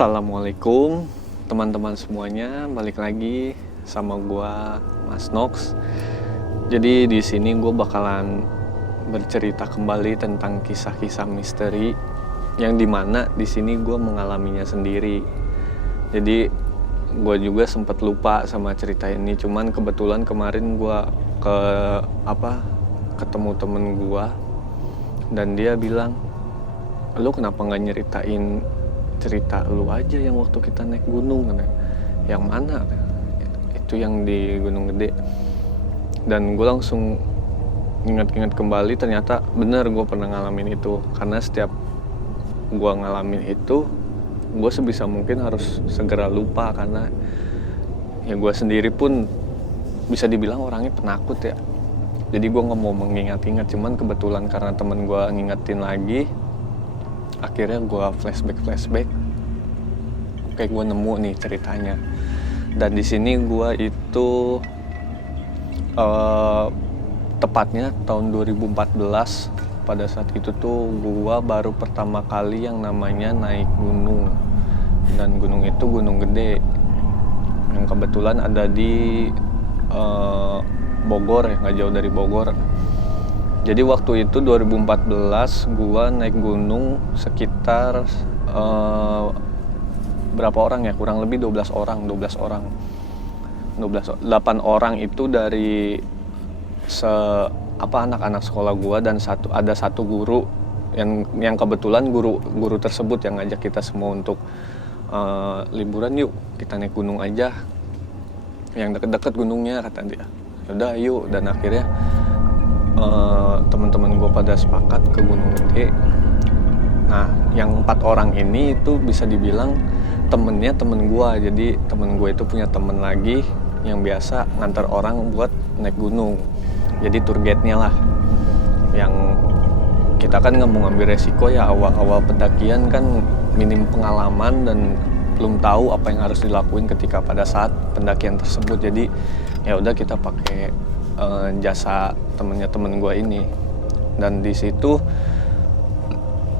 Assalamualaikum teman-teman semuanya, balik lagi sama gua Mas Nox. Jadi di sini gua bakalan bercerita kembali tentang kisah-kisah misteri yang dimana di sini gua mengalaminya sendiri. Jadi gua juga sempat lupa sama cerita ini, cuman kebetulan kemarin gua ketemu temen gua dan dia bilang, "Lu kenapa nggak nyeritain cerita lu aja yang waktu kita naik gunung?" "Yang mana?" "Itu yang di Gunung Gede." Dan gue langsung ingat-ingat kembali, ternyata bener gue pernah ngalamin itu. Karena setiap gue ngalamin itu, gue sebisa mungkin harus segera lupa. Karena ya gue sendiri pun bisa dibilang orangnya penakut ya. Jadi gue gak mau mengingat-ingat, cuman kebetulan karena temen gue ngingetin lagi, akhirnya gue flashback. Oke, gue nemu nih ceritanya. Dan di sini gue itu tepatnya tahun 2014. Pada saat itu tuh gue baru pertama kali yang namanya naik gunung. Dan gunung itu Gunung Gede, yang kebetulan ada di Bogor ya, gak jauh dari Bogor. Jadi waktu itu 2014 gua naik gunung sekitar berapa orang ya? Kurang lebih 12 orang. 8 orang itu dari anak-anak sekolah gua, dan ada satu guru yang kebetulan guru tersebut yang ngajak kita semua untuk liburan, yuk kita naik gunung aja. Yang deket-deket gunungnya, kata dia. Yaudah yuk, dan akhirnya teman-teman gue pada sepakat ke Gunung Gede. Nah, yang 4 orang ini itu bisa dibilang temennya temen gue. Jadi temen gue itu punya temen lagi yang biasa ngantar orang buat naik gunung. Jadi tour guide-nya lah. Yang kita kan nggak mau ngambil resiko ya, awal-awal pendakian kan minim pengalaman dan belum tahu apa yang harus dilakuin ketika pada saat pendakian tersebut. Jadi ya udah kita pakai jasa temen gue ini. Dan di situ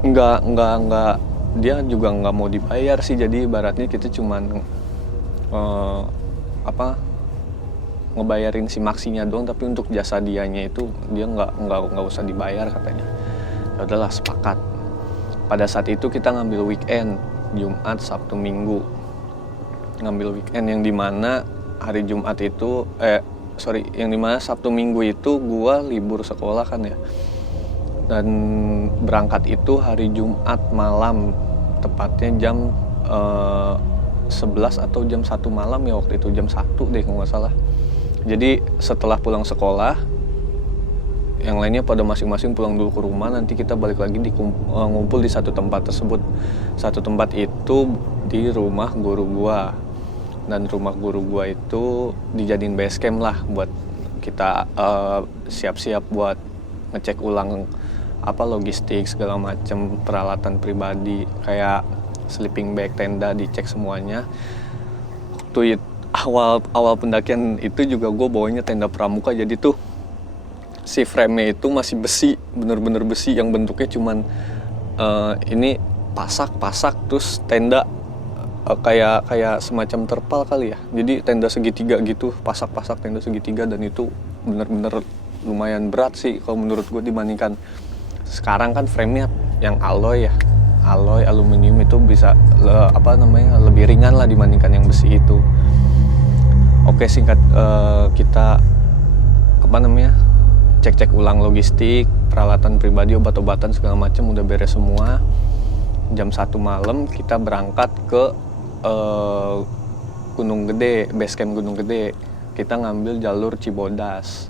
nggak dia juga nggak mau dibayar sih. Jadi ibaratnya kita cuman ngebayarin si maksinya doang, tapi untuk jasa dianya itu dia nggak usah dibayar katanya. Ya udahlah, sepakat. Pada saat itu kita ngambil weekend, Jumat, Sabtu, Minggu. Ngambil weekend yang dimana hari Jumat itu yang dimana Sabtu Minggu itu gua libur sekolah kan ya. Dan berangkat itu hari Jumat malam, tepatnya jam 11 atau jam 1 malam ya, waktu itu jam 1 deh kalau gak salah. Jadi setelah pulang sekolah, yang lainnya pada masing-masing pulang dulu ke rumah, nanti kita balik lagi ngumpul di satu tempat tersebut. Satu tempat itu di rumah guru gua. Dan rumah guru gua itu dijadiin base camp lah buat kita siap-siap buat ngecek ulang logistik segala macam, peralatan pribadi kayak sleeping bag, tenda, dicek semuanya. Waktu itu awal pendakian itu juga gue bawanya tenda pramuka, jadi tuh si frame-nya itu masih besi, bener-bener besi yang bentuknya cuman ini pasak terus tenda kayak semacam terpal kali ya. Jadi tenda segitiga gitu, pasak tenda segitiga, dan itu bener-bener lumayan berat sih kalau menurut gue dibandingkan sekarang kan frame-nya yang alloy aluminium itu bisa lebih ringan lah dibandingkan yang besi itu. Oke, singkat kita cek ulang logistik, peralatan pribadi, obat-obatan segala macam udah beres semua. Jam 1 malam kita berangkat ke Gunung Gede, base camp Gunung Gede. Kita ngambil jalur Cibodas.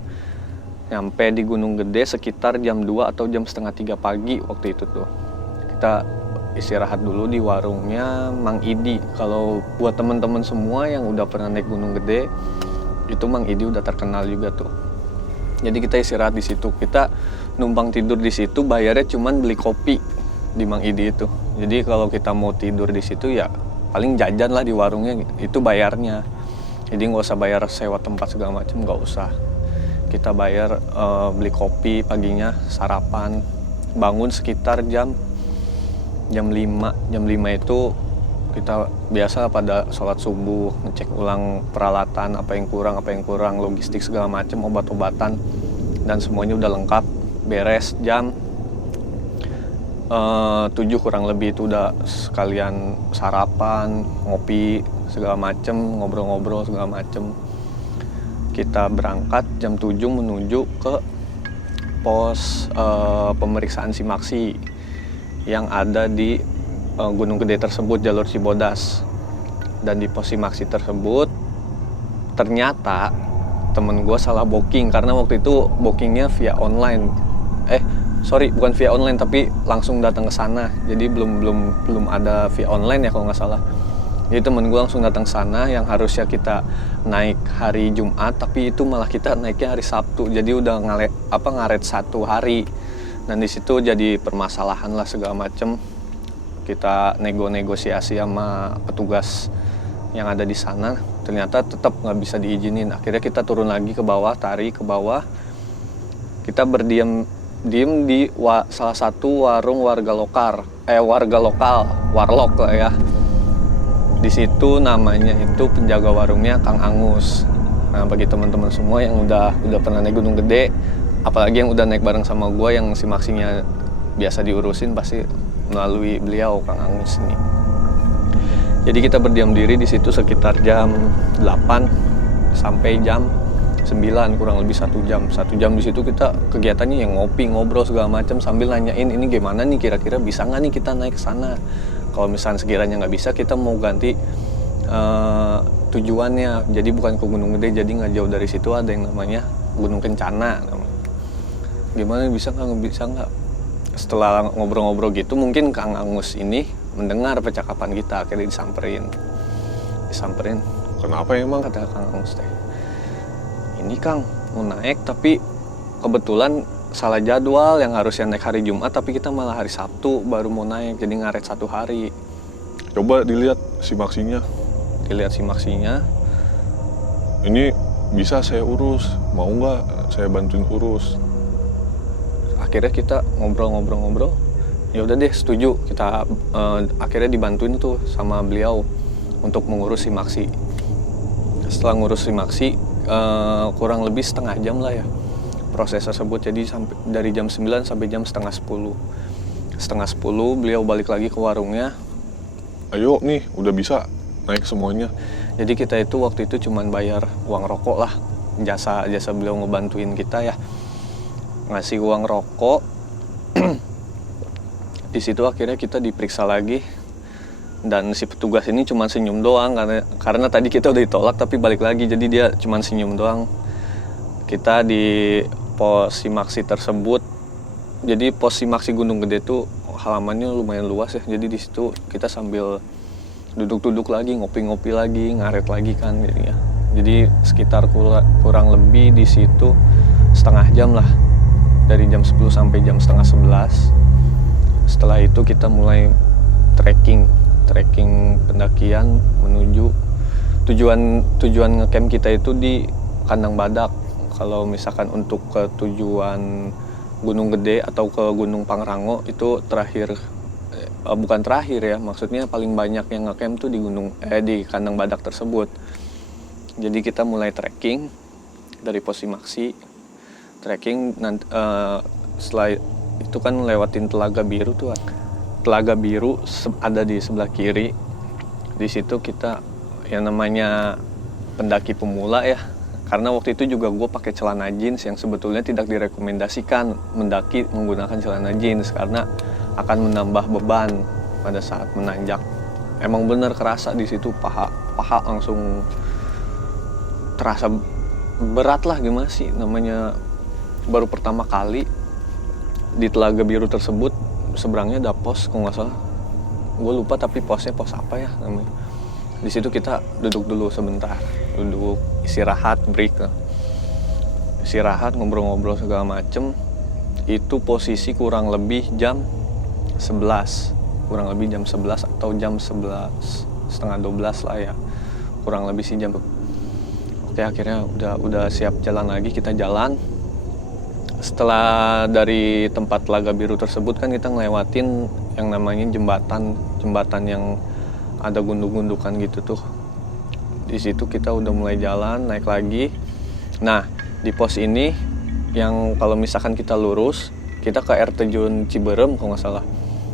Nyampe di Gunung Gede sekitar jam 2 atau jam setengah 3 pagi waktu itu tuh. Kita istirahat dulu di warungnya Mang Idi. Kalau buat teman-teman semua yang udah pernah naik Gunung Gede, itu Mang Idi udah terkenal juga tuh. Jadi kita istirahat di situ. Kita numpang tidur di situ, bayarnya cuman beli kopi di Mang Idi itu. Jadi kalau kita mau tidur di situ ya paling jajan lah di warungnya, itu bayarnya. Jadi nggak usah bayar sewa tempat segala macam, nggak usah. Kita bayar beli kopi paginya, sarapan, bangun sekitar jam 5 itu Kita biasa pada sholat subuh, ngecek ulang peralatan, apa yang kurang, logistik segala macam, obat-obatan, dan semuanya udah lengkap, beres jam 7 kurang lebih itu udah sekalian sarapan, ngopi, segala macem, ngobrol-ngobrol segala macem. Kita berangkat jam 7 menuju ke pos pemeriksaan simaksi yang ada di Gunung Gede tersebut, jalur Cibodas. Dan di pos simaksi tersebut ternyata temen gue salah booking, karena waktu itu bookingnya via online. Bukan via online tapi langsung datang ke sana. Jadi belum ada via online ya kalau nggak salah. Jadi temen gue langsung datang ke sana, yang harusnya kita naik hari Jumat, tapi itu malah kita naiknya hari Sabtu. Jadi udah ngaret 1 hari. Dan di situ jadi permasalahan lah segala macem. Kita negosiasi sama petugas yang ada di sana. Ternyata tetap nggak bisa diizinin. Akhirnya kita turun lagi ke bawah, tarik ke bawah. Kita berdiam di salah satu warung warga lokal, warlock lah ya. Di situ namanya itu penjaga warungnya Kang Angus. Nah, bagi teman-teman semua yang udah pernah naik Gunung Gede, apalagi yang udah naik bareng sama gue yang simaksinya biasa diurusin, pasti melalui beliau Kang Angus ini. Jadi kita berdiam diri di situ sekitar jam 8 sampai jam 9, kurang lebih 1 jam. 1 jam di situ kita kegiatannya yang ngopi, ngobrol segala macam sambil nanyain ini gimana nih, kira-kira bisa nggak nih kita naik ke sana. Kalau misalnya sekiranya nggak bisa, kita mau ganti tujuannya. Jadi bukan ke Gunung Gede, jadi nggak jauh dari situ ada yang namanya Gunung Kencana. Gimana bisa nggak? Setelah ngobrol-ngobrol gitu, mungkin Kang Angus ini mendengar percakapan kita, akhirnya disamperin. Kenapa emang? Kata Kang Angus teh, ini Kang mau naik tapi kebetulan salah jadwal, yang harusnya naik hari Jumat tapi kita malah hari Sabtu baru mau naik, jadi ngaret 1 hari. Coba dilihat simaksinya. Ini bisa saya urus, mau nggak saya bantuin urus? Akhirnya kita ngobrol, ya udah deh setuju. Kita akhirnya dibantuin tuh sama beliau untuk mengurus simaksi. Setelah ngurus simaksi kurang lebih setengah jam lah ya proses tersebut. Jadi dari jam 9 sampai jam setengah 10 beliau balik lagi ke warungnya. Ayo nih udah bisa naik semuanya. Jadi kita itu waktu itu cuman bayar uang rokok lah, jasa beliau ngebantuin kita ya, ngasih uang rokok. Di situ akhirnya kita diperiksa lagi, dan si petugas ini cuma senyum doang karena tadi kita udah ditolak tapi balik lagi, jadi dia cuma senyum doang. Kita di pos simaksi tersebut, jadi pos simaksi Gunung Gede tuh halamannya lumayan luas ya, jadi di situ kita sambil duduk-duduk lagi, ngopi-ngopi lagi, ngaret lagi kan jadinya. Jadi sekitar kurang lebih di situ setengah jam lah, dari jam 10 sampai jam setengah 11. Setelah itu kita mulai trekking pendakian menuju tujuan ngecamp kita itu di Kandang Badak. Kalau misalkan untuk ke tujuan Gunung Gede atau ke Gunung Pangrango itu bukan terakhir ya, maksudnya paling banyak yang ngecamp tuh di Kandang Badak tersebut. Jadi kita mulai trekking dari pos simaksi, setelah itu kan lewatin Telaga Biru tuh. Telaga Biru ada di sebelah kiri. Di situ kita yang namanya pendaki pemula ya. Karena waktu itu juga gue pakai celana jeans yang sebetulnya tidak direkomendasikan mendaki menggunakan celana jeans karena akan menambah beban pada saat menanjak. Emang bener kerasa di situ, paha langsung terasa berat lah, gimana sih namanya, baru pertama kali di Telaga Biru tersebut. Seberangnya ada pos, kalau nggak salah gue lupa, tapi posnya pos apa ya namanya. Di situ kita duduk dulu sebentar, istirahat, break, istirahat, ngobrol-ngobrol segala macem. Itu posisi kurang lebih jam 11 atau jam 11 setengah 12 lah ya, kurang lebih sih jam. Oke, akhirnya udah siap jalan lagi. Kita jalan. Setelah dari tempat Telaga Biru tersebut kan kita ngelewatin yang namanya jembatan yang ada gunduk-gundukan gitu tuh. Di situ kita udah mulai jalan, naik lagi. Nah, di pos ini yang kalau misalkan kita lurus, kita ke air terjun Ciberem kalau nggak salah.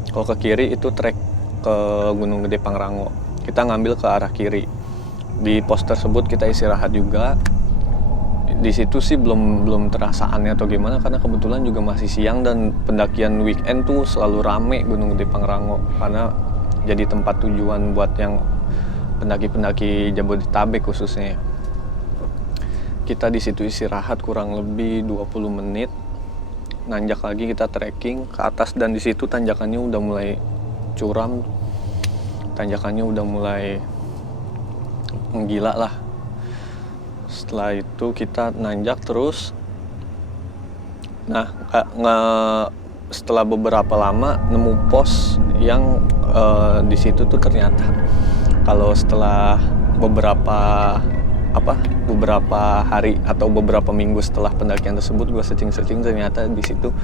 Kalau ke kiri itu trek ke Gunung Gede Pangrango. Kita ngambil ke arah kiri. Di pos tersebut kita istirahat juga. Di situ sih belum terasa aneh atau gimana karena kebetulan juga masih siang dan pendakian weekend tuh selalu rame Gunung Gede Pangrango karena jadi tempat tujuan buat yang pendaki-pendaki Jabodetabek khususnya. Kita di situ istirahat kurang lebih 20 menit. Nanjak lagi kita trekking ke atas dan di situ tanjakannya udah mulai curam. Tanjakannya udah mulai menggila lah. Setelah itu kita nanjak terus. Nah, setelah beberapa lama nemu pos yang di situ tuh ternyata kalau setelah beberapa hari atau beberapa minggu setelah pendakian tersebut gue searching ternyata di situ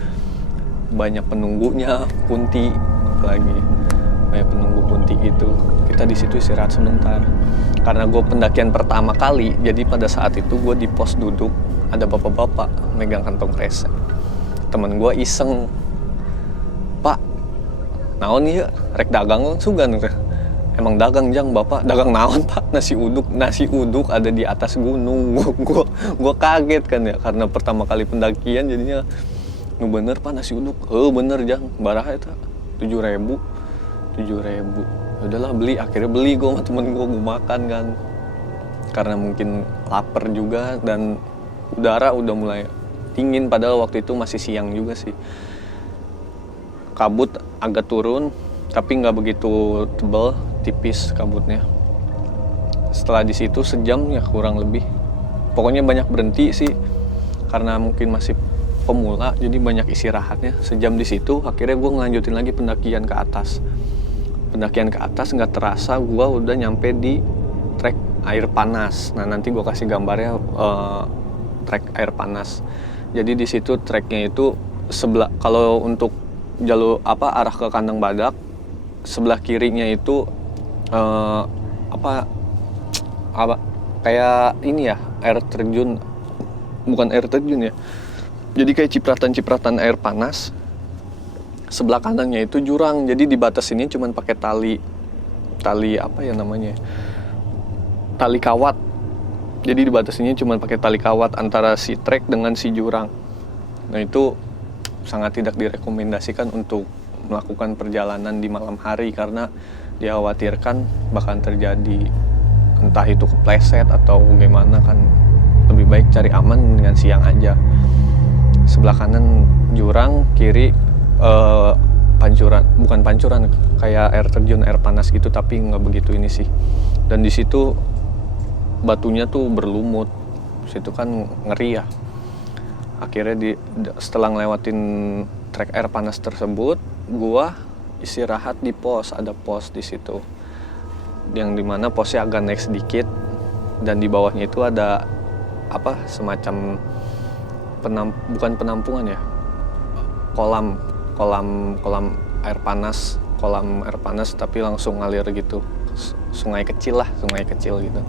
banyak penunggunya Kunti lagi. Banyak penunggu Kunti gitu. Kita di situ istirahat sebentar. Karena gue pendakian pertama kali, jadi pada saat itu gue di pos duduk, ada bapak-bapak megang kantong kresek. Temen gue iseng, "Pak, naon ya? Rek dagang sugan." "Emang dagang jang bapak?" "Dagang naon pak?" Nasi uduk ada di atas gunung." Gue kaget kan ya, karena pertama kali pendakian jadinya, "Nu bener pak nasi uduk?" Bener jang, baraha eta 7.000. Udahlah beli, akhirnya beli gue sama temen gue makan kan karena mungkin lapar juga dan udara udah mulai dingin padahal waktu itu masih siang juga sih. Kabut agak turun tapi nggak begitu tebal, tipis kabutnya. Setelah di situ sejam ya kurang lebih, pokoknya banyak berhenti sih karena mungkin masih pemula jadi banyak istirahatnya. Sejam di situ akhirnya gue ngelanjutin lagi pendakian ke atas. Pendakian ke atas nggak terasa gue udah nyampe di trek air panas. Nah nanti gue kasih gambarnya trek air panas. Jadi di situ treknya itu sebelah, kalau untuk jalur arah ke Kandang Badak sebelah kirinya itu kayak ini ya, air terjun, bukan air terjun ya. Jadi kayak cipratan-cipratan air panas. Sebelah kanannya itu jurang, jadi dibatasinnya cuma pakai tali tali kawat. Jadi dibatasinnya cuma pakai tali kawat antara si trek dengan si jurang. Nah itu sangat tidak direkomendasikan untuk melakukan perjalanan di malam hari karena dikhawatirkan bakal terjadi entah itu kepleset atau gimana kan. Lebih baik cari aman dengan siang aja. Sebelah kanan jurang, kiri bukan pancuran, kayak air terjun air panas gitu tapi nggak begitu ini sih. Dan di situ batunya tuh berlumut, situ kan ngeri ya. Akhirnya setelah ngelewatin trek air panas tersebut, gua istirahat di pos, ada pos di situ, yang dimana posnya agak naik sedikit dan di bawahnya itu ada semacam bukan penampungan ya, kolam air panas tapi langsung ngalir gitu, sungai kecil gitu.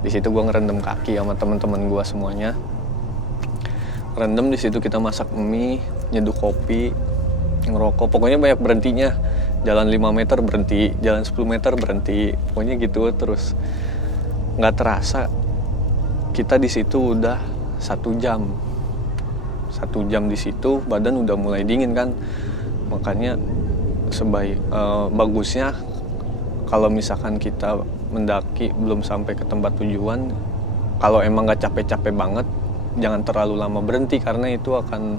Di situ gue ngerendam kaki sama teman-teman gue semuanya. Rendam di situ, kita masak mie, nyeduh kopi, ngerokok. Pokoknya banyak berhentinya. Jalan 5 meter berhenti, jalan 10 meter berhenti. Pokoknya gitu terus. Nggak terasa kita di situ udah 1 jam. 1 jam di situ, badan udah mulai dingin kan. Makanya bagusnya kalau misalkan kita mendaki belum sampai ke tempat tujuan, kalau emang nggak capek-capek banget, jangan terlalu lama berhenti karena itu akan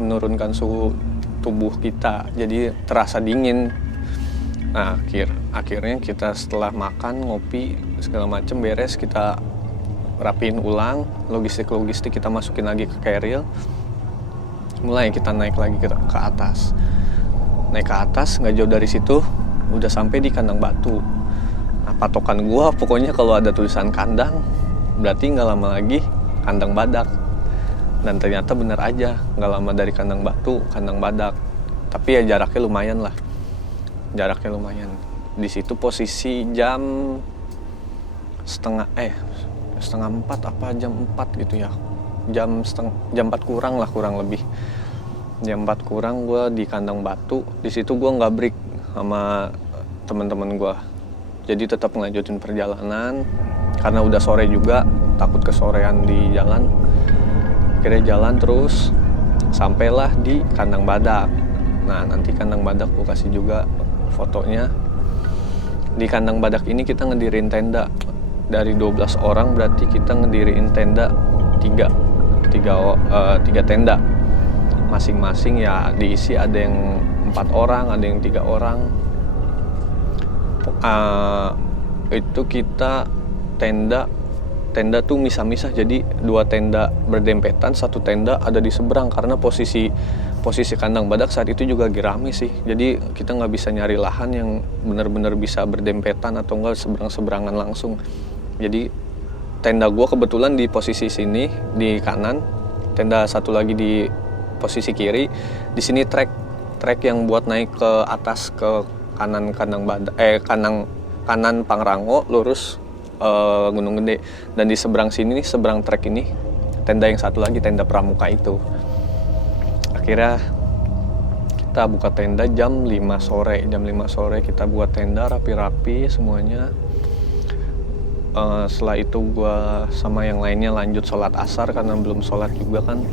menurunkan suhu tubuh kita, jadi terasa dingin. Nah akhirnya kita setelah makan, ngopi, segala macem beres, kita rapiin ulang, logistik kita masukin lagi ke carrier. Mulai kita naik lagi ke atas. Naik ke atas, nggak jauh dari situ udah sampai di Kandang Batu. Nah patokan gua pokoknya kalau ada tulisan kandang berarti nggak lama lagi Kandang Badak. Dan ternyata bener aja, nggak lama dari Kandang Batu, Kandang Badak. Tapi ya jaraknya lumayan lah. Di situ posisi jam setengah 4 apa jam 4 gitu ya. Jam 4 kurang lah, kurang lebih. Jam 4 kurang gue di kandang batu. Di situ gue nggak break sama teman-teman gue. Jadi tetap ngelanjutin perjalanan karena udah sore juga, takut kesorean di jalan. Akhirnya jalan terus sampailah di kandang badak. Nah, nanti kandang badak gue kasih juga fotonya. Di kandang badak ini kita ngedirin tenda. Dari 12 orang berarti kita ngediriin tenda 3 tenda. Masing-masing ya diisi, ada yang 4 orang, ada yang 3 orang. Itu kita tenda tuh misah-misah, jadi 2 tenda berdempetan, 1 tenda ada di seberang karena posisi kandang badak saat itu juga lagi rame sih. Jadi kita nggak bisa nyari lahan yang benar-benar bisa berdempetan atau enggak seberang-seberangan langsung. Jadi tenda gue kebetulan di posisi sini di kanan, tenda satu lagi di posisi kiri. Di sini trek yang buat naik ke atas ke kanan kandang badak, kanan Pangrango lurus Gunung Gede. Dan di seberang sini nih, seberang trek ini tenda yang satu lagi, tenda pramuka itu. Akhirnya kita buka tenda jam 5 sore. Jam 5 sore kita buat tenda rapi-rapi semuanya. Setelah itu gue sama yang lainnya lanjut sholat asar karena belum sholat juga kan.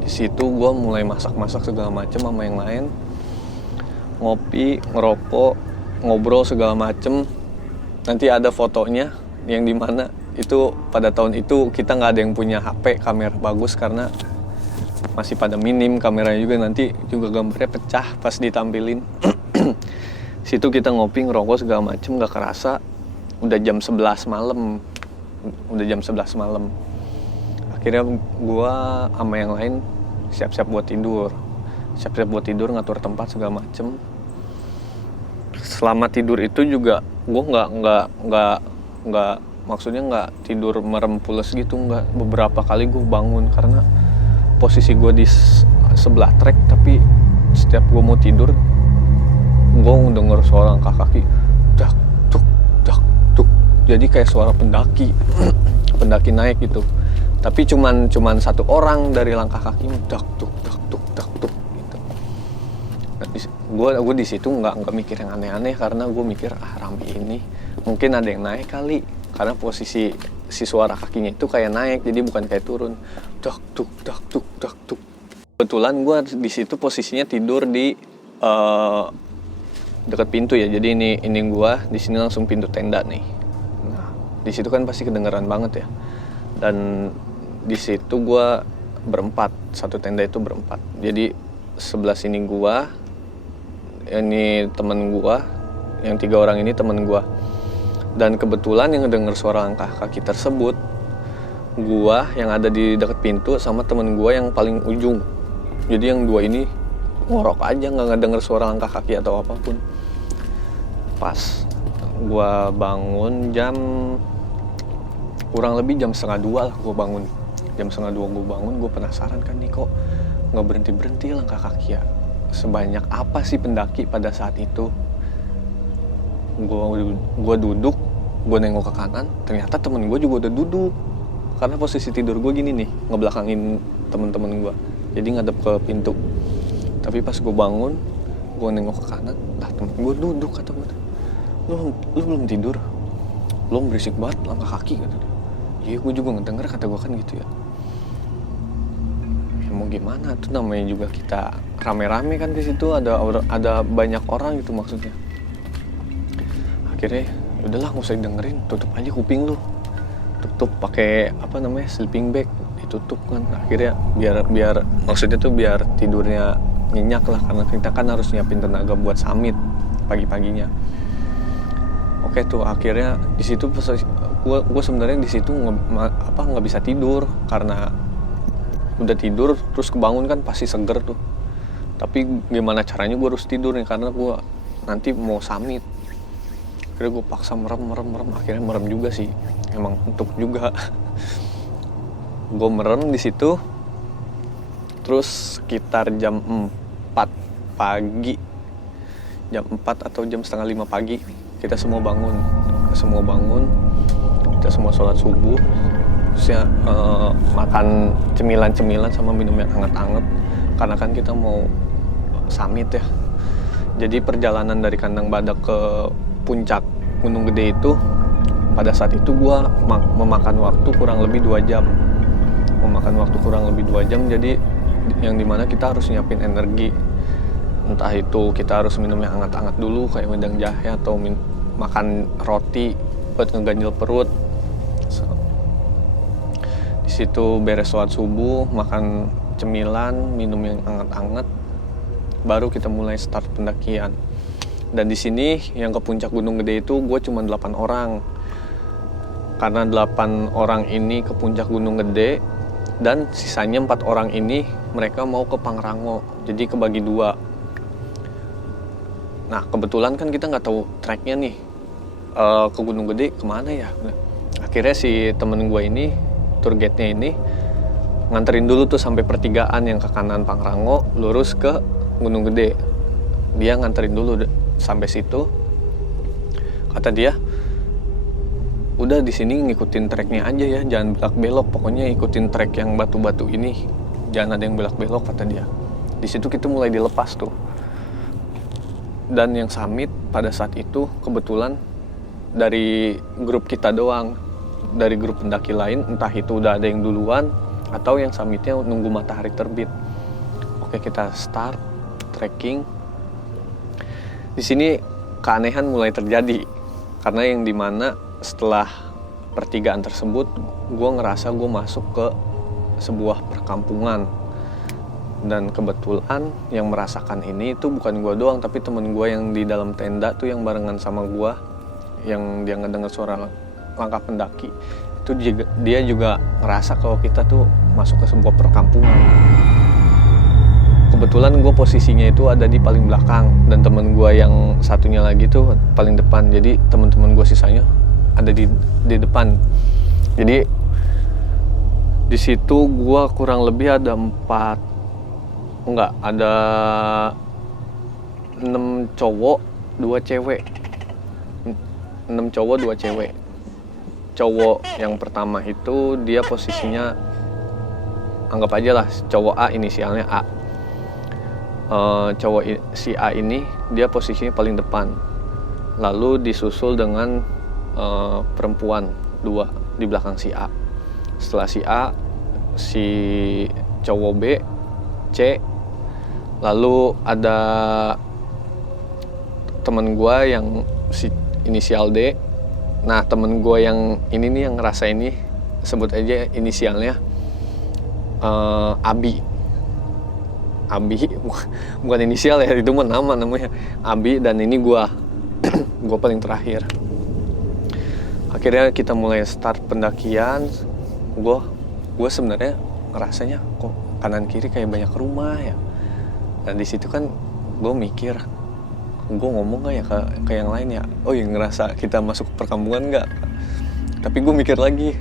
Di situ gue mulai masak-masak segala macem sama yang lain. Ngopi, ngerokok, ngobrol segala macem. Nanti ada fotonya yang dimana itu pada tahun itu kita nggak ada yang punya HP kamera bagus karena masih pada minim kameranya juga, nanti juga gambarnya pecah pas ditampilin. Situ kita ngopi, ngerokok segala macem, gak kerasa udah jam 11 malam. Akhirnya gua sama yang lain siap-siap buat tidur, ngatur tempat segala macem. Selama tidur itu juga gua nggak maksudnya nggak tidur merem pules gitu, nggak. Beberapa kali gue bangun karena posisi gue di sebelah trek, tapi setiap gue mau tidur gue denger suara langkah kaki dak tuk, jadi kayak suara pendaki naik gitu, tapi cuman 1 orang dari langkah kaki dak tuk gitu. Nah, gue di situ nggak mikir yang aneh-aneh karena gue mikir rame ini mungkin ada yang naik kali, karena posisi si suara kakinya itu kayak naik, jadi bukan kayak turun. Dak tuk. Kebetulan gue di situ posisinya tidur di dekat pintu ya, jadi ini gue di sini langsung pintu tenda nih. Nah, di situ kan pasti kedengeran banget ya. Dan di situ gue berempat, satu tenda itu berempat. Jadi sebelah sini gue, ini temen gue, yang 3 orang ini temen gue. Dan kebetulan yang ngedenger suara langkah kaki tersebut gua yang ada di dekat pintu sama temen gua yang paling ujung. Jadi yang 2 ini ngorok aja, nggak ngedenger suara langkah kaki atau apapun. Pas gua bangun jam kurang lebih jam 1:30 lah gua bangun. Jam 1:30 gua bangun, gua penasaran kan nih kok nggak berhenti langkah kaki ya. Sebanyak apa sih pendaki pada saat itu? Gue duduk, gue nengok ke kanan, ternyata temen gue juga udah duduk. Karena posisi tidur gue gini nih, ngebelakangin temen-temen gue, jadi ngadep ke pintu. Tapi pas gue bangun, gue nengok ke kanan, lah temen gue duduk, kata gue, lu belum tidur? Belum, berisik banget langkah kaki, kata dia. Iya, gue juga ngedenger, kata gue kan gitu ya. Mau gimana, tuh namanya juga kita rame-rame kan di situ, ada banyak orang gitu maksudnya. Akhirnya udahlah nggak usah dengerin, tutup aja kuping lu, tutup pakai sleeping bag, ditutup kan. Akhirnya biar maksudnya tuh biar tidurnya nyenyak lah, karena kita kan harus nyiapin tenaga buat summit pagi-paginya. Oke tuh akhirnya di situ gue sebenarnya di situ nggak bisa tidur karena udah tidur terus kebangun kan pasti seger tuh. Tapi gimana caranya gue harus tidur nih karena gue nanti mau summit. Akhirnya gue paksa merem, akhirnya merem juga sih, emang ngantuk juga. Gue merem di situ, terus sekitar jam 4 pagi jam 4 atau jam setengah 5 pagi kita semua bangun. Kita semua sholat subuh, terus ya makan cemilan-cemilan sama minum yang hangat-hangat karena kan kita mau summit ya. Jadi perjalanan dari Kandang Badak ke puncak Gunung Gede itu pada saat itu gue memakan waktu kurang lebih 2 jam. Jadi yang dimana kita harus nyiapin energi. Entah itu kita harus minum yang hangat-hangat dulu kayak wedang jahe atau makan roti buat ngeganjel perut. Di situ beres sholat subuh, makan cemilan, minum yang hangat-hangat, baru kita mulai start pendakian. Dan di sini yang ke puncak Gunung Gede itu gue cuma 8 orang. Karena 8 orang ini ke puncak Gunung Gede dan sisanya 4 orang ini mereka mau ke Pangrango. Jadi kebagi 2. Nah kebetulan kan kita nggak tahu treknya nih ke Gunung Gede kemana ya. Akhirnya si temen gue ini, tour guide-nya ini nganterin dulu tuh sampai pertigaan yang ke kanan Pangrango, lurus ke Gunung Gede. Dia nganterin dulu sampai situ. Kata dia, udah di sini ngikutin treknya aja ya, jangan belok-belok, pokoknya ikutin trek yang batu-batu ini, jangan ada yang belok-belok, kata dia. Di situ kita mulai dilepas tuh. Dan yang summit pada saat itu kebetulan dari grup kita doang, dari grup pendaki lain entah itu udah ada yang duluan atau yang summitnya nunggu matahari terbit. Oke, kita start trekking. Di sini keanehan mulai terjadi karena yang dimana setelah pertigaan tersebut gue ngerasa gue masuk ke sebuah perkampungan. Dan kebetulan yang merasakan ini itu bukan gue doang, tapi temen gue yang di dalam tenda tuh yang barengan sama gue, yang dia ngedenger suara langkah pendaki, itu dia juga ngerasa kalau kita tuh masuk ke sebuah perkampungan. Kebetulan gue posisinya itu ada di paling belakang dan temen gue yang satunya lagi tuh paling depan. Jadi teman-teman gue sisanya ada di depan. Jadi di situ gue kurang lebih ada 6 cowok 2 cewek. 6 cowok 2 cewek. Cowok yang pertama itu dia posisinya anggap aja lah cowok A, inisialnya A. Cowok si A ini dia posisinya paling depan. Lalu disusul dengan perempuan 2 di belakang si A. Setelah si A, si cowok B, C. Lalu ada temen gue yang si inisial D. Nah temen gue yang ini nih yang ngerasa ini, sebut aja inisialnya Abi. Bukan inisial ya, itu mah namanya Abi. Dan ini gue paling terakhir. Akhirnya kita mulai start pendakian. Gue sebenarnya ngerasanya kok kanan kiri kayak banyak rumah ya. Dan di situ kan gue mikir, gue ngomong gak ya ke yang lain ya, oh yang ngerasa kita masuk perkampungan gak? Tapi gue mikir lagi,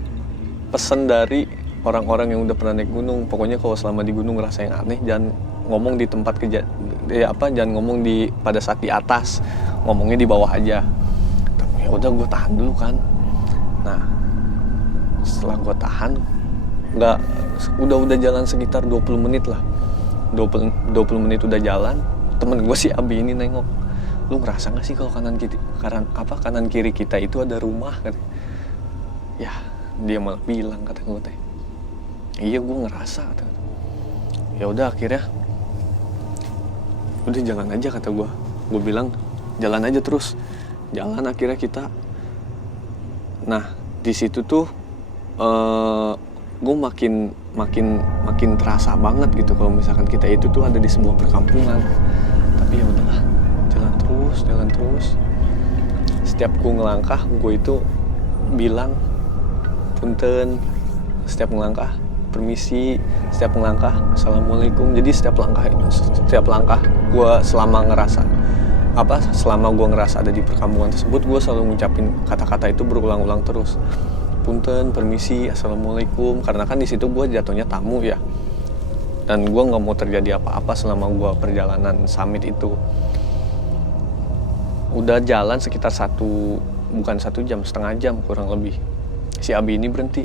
pesan dari orang-orang yang udah pernah naik gunung, pokoknya kalau selama di gunung ngerasa yang aneh, jangan ngomong di tempat jangan ngomong pada saat di atas, ngomongnya di bawah aja. Tapi ya udah gue tahan dulu kan. Nah setelah gue tahan, udah jalan sekitar 20 menit lah. 20 menit udah jalan, temen gue si Abi ini nengok, lu ngerasa gak sih kalau kanan kiri kita itu ada rumah kan? Ya dia malah bilang, kata gue teh, iya gue ngerasa, kata. Ya udah akhirnya udah jalan aja, kata gue bilang jalan aja terus, jalan. Akhirnya kita, nah di situ tuh gue makin terasa banget gitu kalau misalkan kita itu tuh ada di sebuah perkampungan. Tapi ya udahlah, jalan terus. Setiap gue ngelangkah, gue itu bilang punten. Setiap ngelangkah permisi, setiap ngelangkah assalamualaikum. Jadi setiap langkah gue selama gue ngerasa ada di perkampungan tersebut, gue selalu ngucapin kata-kata itu berulang-ulang terus. Punten, permisi, assalamualaikum. Karena kan di situ gue jatuhnya tamu ya, dan gue nggak mau terjadi apa-apa selama gue perjalanan summit itu. Udah jalan sekitar bukan 1 jam, setengah jam kurang lebih. Si Abi ini berhenti.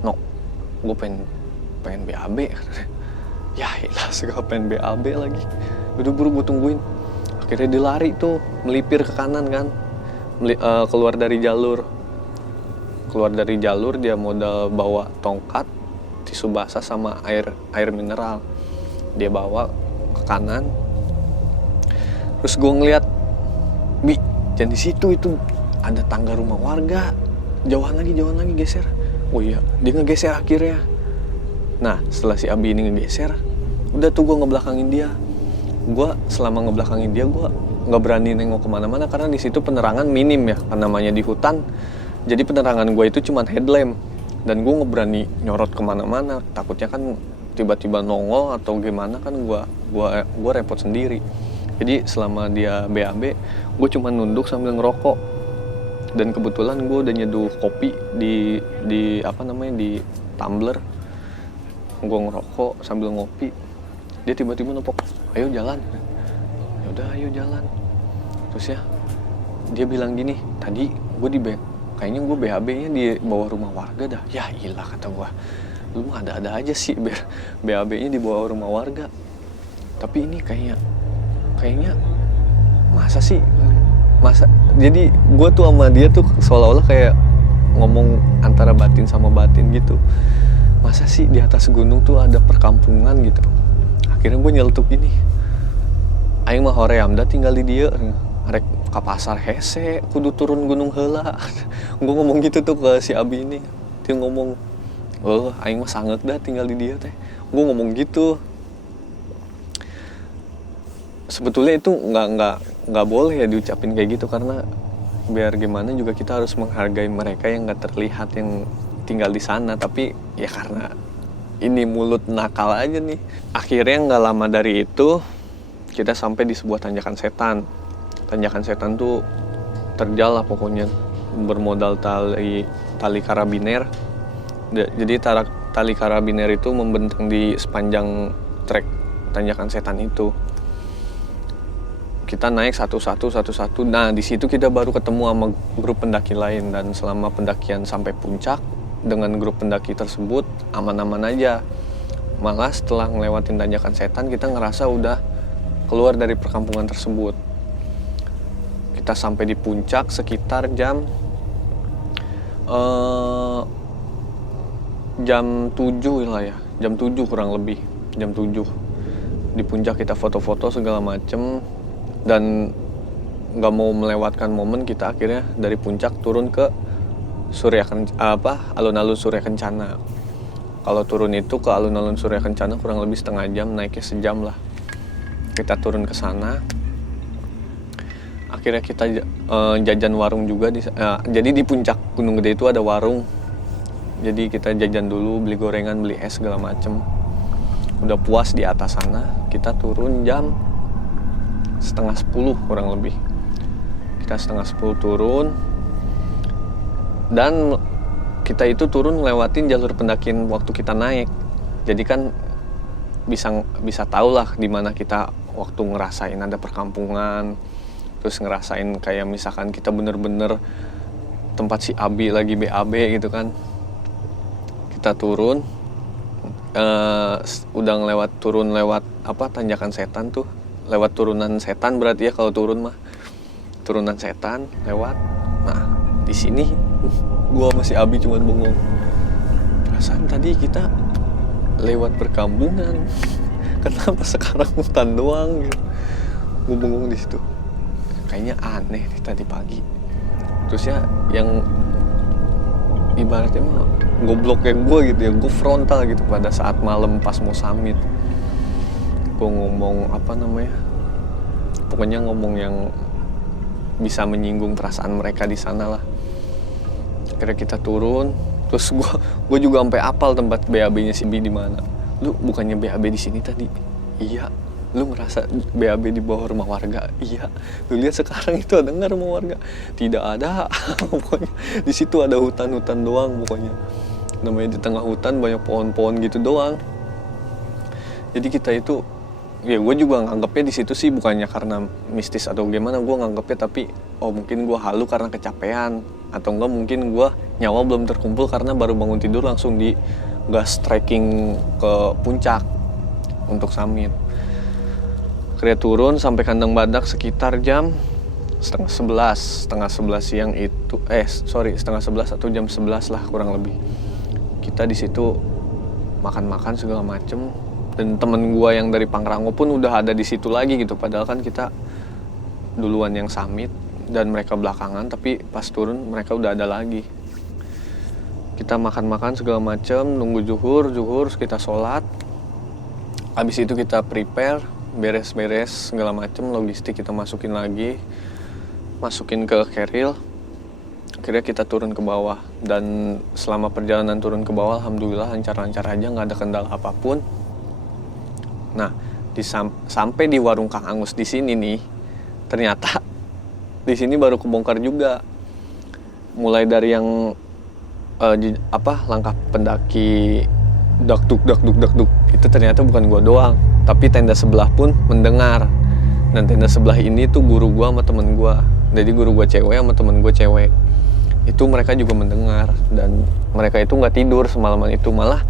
No, gue pengen BAB. Ya ilah, segala pengen BAB lagi. Udah buru gue tungguin. Akhirnya dia lari tuh, melipir ke kanan kan. Keluar dari jalur dia modal bawa tongkat, tisu basah sama air mineral. Dia bawa ke kanan. Terus gue ngeliat, Bi, jangan di situ, itu ada tangga rumah warga. Jauhan lagi geser. Oh iya, dia ngegeser akhirnya. Nah, setelah si Abi ini ngegeser, udah tuh gue ngebelakangin dia. Gue selama ngebelakangin dia, gue nggak berani nengok kemana-mana karena di situ penerangan minim ya, karena namanya di hutan. Jadi penerangan gue itu cuma headlamp dan gue nggak berani nyorot kemana-mana. Takutnya kan tiba-tiba nongol atau gimana kan gue repot sendiri. Jadi selama dia BAB, gue cuma nunduk sambil ngerokok. Dan kebetulan gue udah nyeduh kopi di tumbler. Gue ngerokok sambil ngopi. Dia tiba-tiba nepok, ayo jalan. Yaudah ayo jalan. Terus ya, dia bilang gini, tadi gue kayaknya gue BAB-nya di bawah rumah warga dah. Ya ilah, kata gue, lu mah ada-ada aja sih BAB-nya di bawah rumah warga. Tapi ini kayaknya masa jadi gue tuh sama dia tuh seolah-olah kayak ngomong antara batin sama batin gitu. Masa sih di atas gunung tuh ada perkampungan gitu. Akhirnya gue nyeletuk gini, aing mah hoream da tinggal di dieu, rek ka pasar hese kudu turun gunung heula. Gue ngomong gitu tuh ke si Abi ini. Dia ngomong, oh aing mah sanget dah tinggal di dieu teh. Gue ngomong gitu. Sebetulnya itu nggak boleh ya diucapin kayak gitu, karena biar gimana juga kita harus menghargai mereka yang nggak terlihat yang tinggal di sana. Tapi ya karena ini mulut nakal aja nih. Akhirnya nggak lama dari itu kita sampai di sebuah tanjakan setan. Tanjakan setan tuh terjal lah pokoknya, bermodal tali karabiner. Jadi tali karabiner itu membentang di sepanjang trek tanjakan setan itu. Kita naik satu-satu. Nah, di situ kita baru ketemu sama grup pendaki lain, dan selama pendakian sampai puncak dengan grup pendaki tersebut aman-aman aja. Malah setelah ngelewatin tanjakan setan, kita ngerasa udah keluar dari perkampungan tersebut. Kita sampai di puncak sekitar jam 7 lah ya. Jam 7 kurang lebih. Jam 7. Di puncak kita foto-foto segala macem. Dan nggak mau melewatkan momen, kita akhirnya dari puncak turun ke alun-alun Surya Kencana. Kalau turun itu ke alun-alun Surya Kencana kurang lebih setengah jam, naiknya sejam lah. Kita turun ke sana. Akhirnya kita jajan warung juga jadi di puncak Gunung Gede itu ada warung. Jadi kita jajan dulu, beli gorengan, beli es segala macem. Udah puas di atas sana, kita turun jam 9:30 kurang lebih. Kita 9:30 turun, dan kita itu turun ngelewatin jalur pendakian waktu kita naik. Jadi kan bisa tahu lah di mana kita waktu ngerasain ada perkampungan, terus ngerasain kayak misalkan kita bener-bener tempat si Abi lagi BAB gitu kan. Kita turun, udah turun lewat tanjakan setan tuh. Lewat turunan setan berarti ya kalau turun mah. Turunan setan lewat. Nah, di sini gua sama si Abi cuman bengong. Perasaan tadi kita lewat perkampungan. Kenapa sekarang hutan doang gitu. Gua bengong di situ. Kayaknya aneh nih tadi pagi. Terus ya yang ibaratnya mah goblok kayak gua gitu ya, gua frontal gitu pada saat malam pas mau summit. Gue ngomong pokoknya ngomong yang bisa menyinggung perasaan mereka di sana lah. Akhirnya kita turun, terus gue juga sampai apal tempat BAB-nya si B di mana. Lu bukannya BAB di sini tadi? Iya. Lu ngerasa BAB di bawah rumah warga? Iya. Lu lihat sekarang itu ada nggak rumah warga? Tidak ada. Pokoknya di situ ada hutan-hutan doang pokoknya. Namanya di tengah hutan banyak pohon-pohon gitu doang. Jadi kita itu ya gue juga nganggepnya di situ sih bukannya karena mistis atau gimana, gue nganggepnya tapi mungkin gue halu karena kecapean, atau enggak mungkin gue nyawa belum terkumpul karena baru bangun tidur langsung di gas trekking ke puncak untuk summit. Akhirnya turun sampai kandang badak sekitar jam setengah 11 siang itu, setengah 11 atau jam 11 lah kurang lebih. Kita di situ makan-makan segala macem, dan temen gue yang dari Pangrango pun udah ada di situ lagi gitu, padahal kan kita duluan yang summit dan mereka belakangan, tapi pas turun mereka udah ada lagi. Kita makan-makan segala macem, nunggu zuhur kita sholat. Habis itu kita prepare, beres-beres segala macem, logistik kita masukin ke carrier. Akhirnya kita turun ke bawah, dan selama perjalanan turun ke bawah alhamdulillah lancar-lancar aja, nggak ada kendala apapun. Nah, sampai di warung Kang Angus di sini nih, ternyata di sini baru kebongkar juga. Mulai dari yang langkah pendaki dak duk itu ternyata bukan gua doang, tapi tenda sebelah pun mendengar. Dan tenda sebelah ini tuh guru gua sama temen gua. Jadi guru gua cewek sama temen gua cewek. Itu mereka juga mendengar, dan mereka itu nggak tidur semalaman itu, malah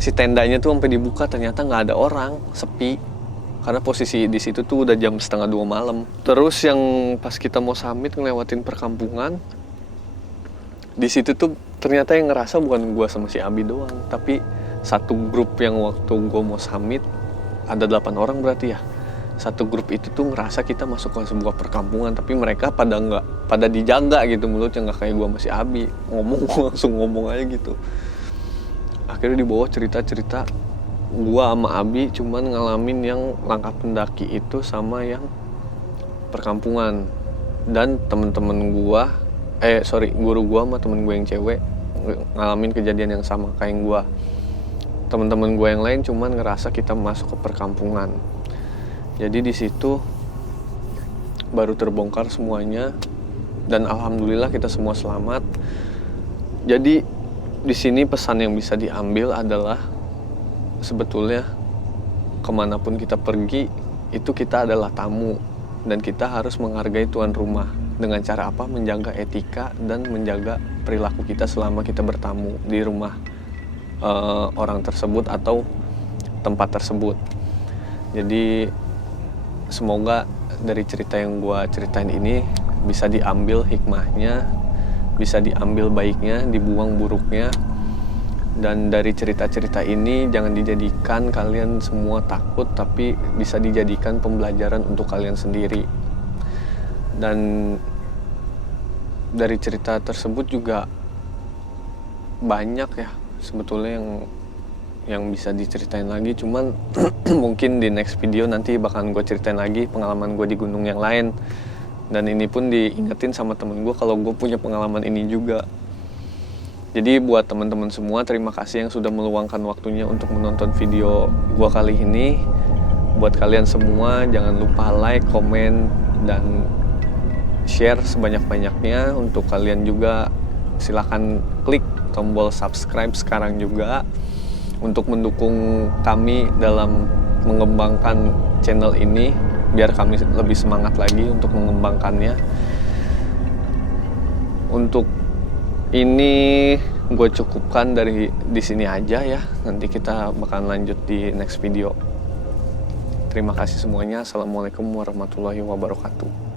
si tendanya tuh sampai dibuka ternyata nggak ada orang, sepi, karena posisi di situ tuh udah jam 1:30 malam. Terus yang pas kita mau summit ngelewatin perkampungan, di situ tuh ternyata yang ngerasa bukan gua sama si Abi doang, tapi satu grup yang waktu gua mau summit ada 8 orang berarti ya. Satu grup itu tuh ngerasa kita masuk ke sebuah perkampungan, tapi mereka pada dijaga gitu mulutnya, nggak kayak gua sama si Abi langsung ngomong aja gitu. Akhirnya di bawah cerita gua sama Abi cuman ngalamin yang langkah pendaki itu sama yang perkampungan, dan temen-temen gua guru gua sama temen gua yang cewek ngalamin kejadian yang sama kayak gua. Temen-temen gua yang lain cuman ngerasa kita masuk ke perkampungan. Jadi di situ baru terbongkar semuanya, dan alhamdulillah kita semua selamat. Jadi di sini pesan yang bisa diambil adalah sebetulnya kemanapun kita pergi itu kita adalah tamu, dan kita harus menghargai tuan rumah dengan cara apa? Menjaga etika dan menjaga perilaku kita selama kita bertamu di rumah orang tersebut atau tempat tersebut. Jadi semoga dari cerita yang gue ceritain ini bisa diambil hikmahnya, bisa diambil baiknya, dibuang buruknya. Dan dari cerita-cerita ini jangan dijadikan kalian semua takut, tapi bisa dijadikan pembelajaran untuk kalian sendiri. Dan dari cerita tersebut juga banyak ya sebetulnya yang bisa diceritain lagi, cuman mungkin di next video nanti bakalan gue ceritain lagi pengalaman gue di gunung yang lain. Dan ini pun diingetin sama temen gue kalau gue punya pengalaman ini juga. Jadi buat teman-teman semua, terima kasih yang sudah meluangkan waktunya untuk menonton video gue kali ini. Buat kalian semua, jangan lupa like, komen, dan share sebanyak-banyaknya. Untuk kalian juga silahkan klik tombol subscribe sekarang juga untuk mendukung kami dalam mengembangkan channel ini, biar kami lebih semangat lagi untuk mengembangkannya. Untuk ini gue cukupkan di sini aja ya. Nanti kita bakalan lanjut di next video. Terima kasih semuanya. Assalamualaikum warahmatullahi wabarakatuh.